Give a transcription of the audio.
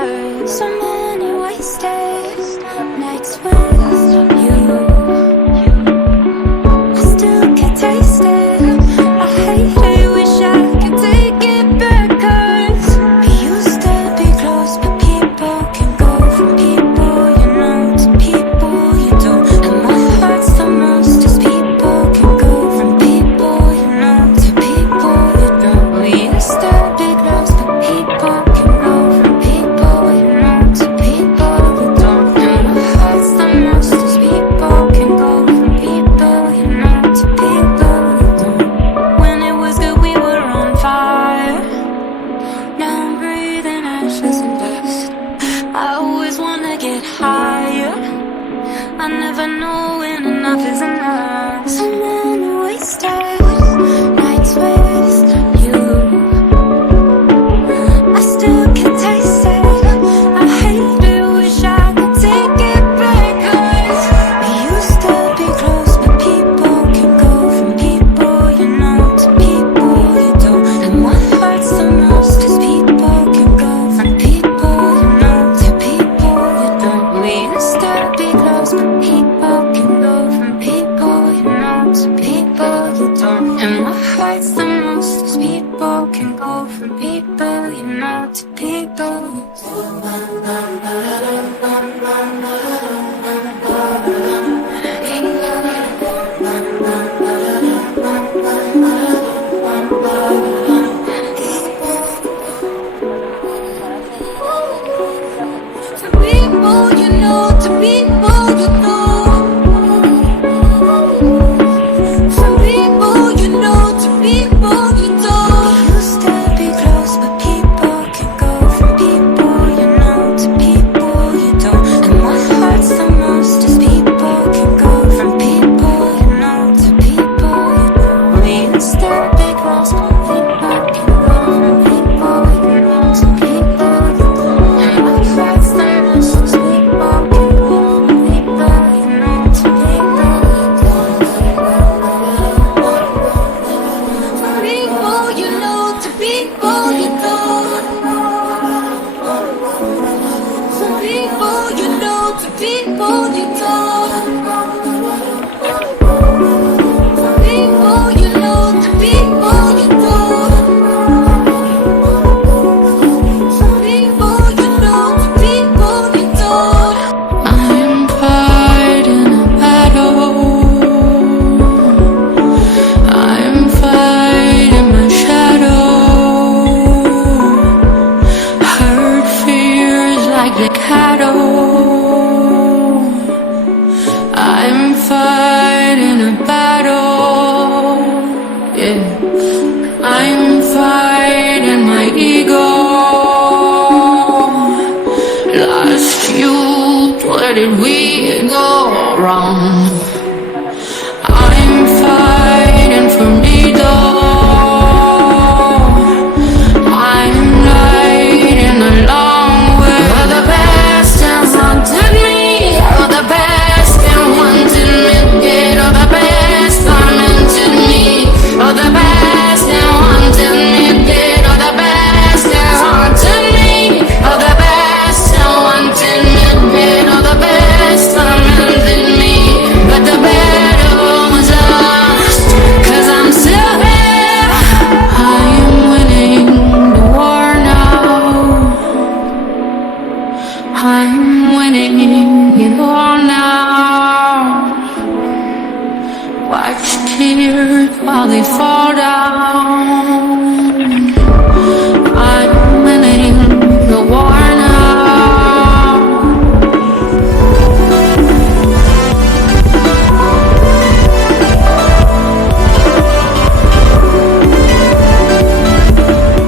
stars. So many wasted nights with you. I still can taste it. I hate it, wish I could take it back. 'Cause we used to be close, but people can go from people you know to people you don't. And my heart's the most as people can go from people you know to people you don't. We used to be close, but people can go from people you know to people you don't. And my heart's the most as people can go from people you know to people you don't. When it was good we were on fire. Now I'm breathing ashes and dust. I always wanna get higher. I never know when enough is enough. So many wasted nights with you. I still can taste it. I hate it, wish I could take it back. 'Cause we used to be close, but people can go from people you know to people you don't. And my heart's the most as people can go from people you know to people you don't. We used to be close, but people can go from people you know to people you don't. And my heart's the most as people can go from people you know to people you to people you know to people you don't. Some people you know to people you don't. We used to be close, but people can go from people you know to people you don't. And my heart's the most as people can go from people you know to people you don't. We used to be close, but people can go from people you know to people you don't. And my heart's the most as people can go from people you know to people you don't. From people you know to people you don't. From people you know to people you don't. From people you know to people you don't. From people you know to people you don't. I'm fighting a battle. I'm fighting my shadow. Hurt fears like the cattle. I'm fighting a battle. Yeah. I'm fighting my ego. Lost youth, where did we go wrong? I'm fighting for me though. I'm riding a long way. Oh, the best has haunted me. Oh, the best and wanted me dead. Oh, the best tormented me. Oh, the best and wanted me dead. Oh, the best has haunted me. Oh, the best and wanted me dead. Oh, the best tormented me. But the battle was lost, 'cause I'm still here. I am winning the war now. I'm winning it all now. Watch tears while they fall down.